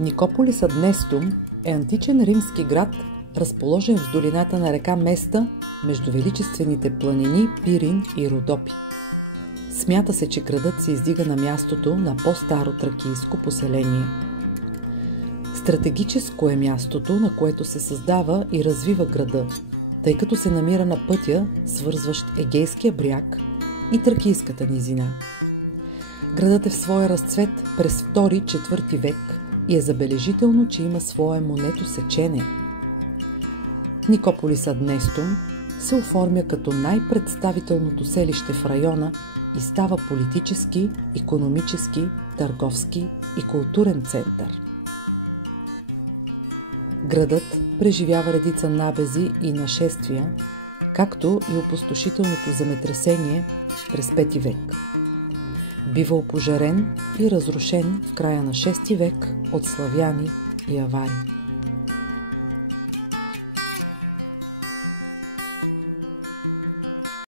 Никополис ад Нестум е античен римски град, разположен в долината на река Места между величествените планини Пирин и Родопи. Смята се, че градът се издига на мястото на по-старо тракийско поселение. Стратегическо е мястото, на което се създава и развива града, тъй като се намира на пътя, свързващ Егейския бряг и Тракийската низина. Градът е в своя разцвет през 2-4 век и е забележително, че има свое монетосечене. Никополис ад Нестум се оформя като най-представителното селище в района и става политически, икономически, търговски и културен център. Градът преживява редица набези и нашествия, както и опустошителното земетресение през 5 век. Бива опожарен и разрушен в края на 6 век от славяни и авари.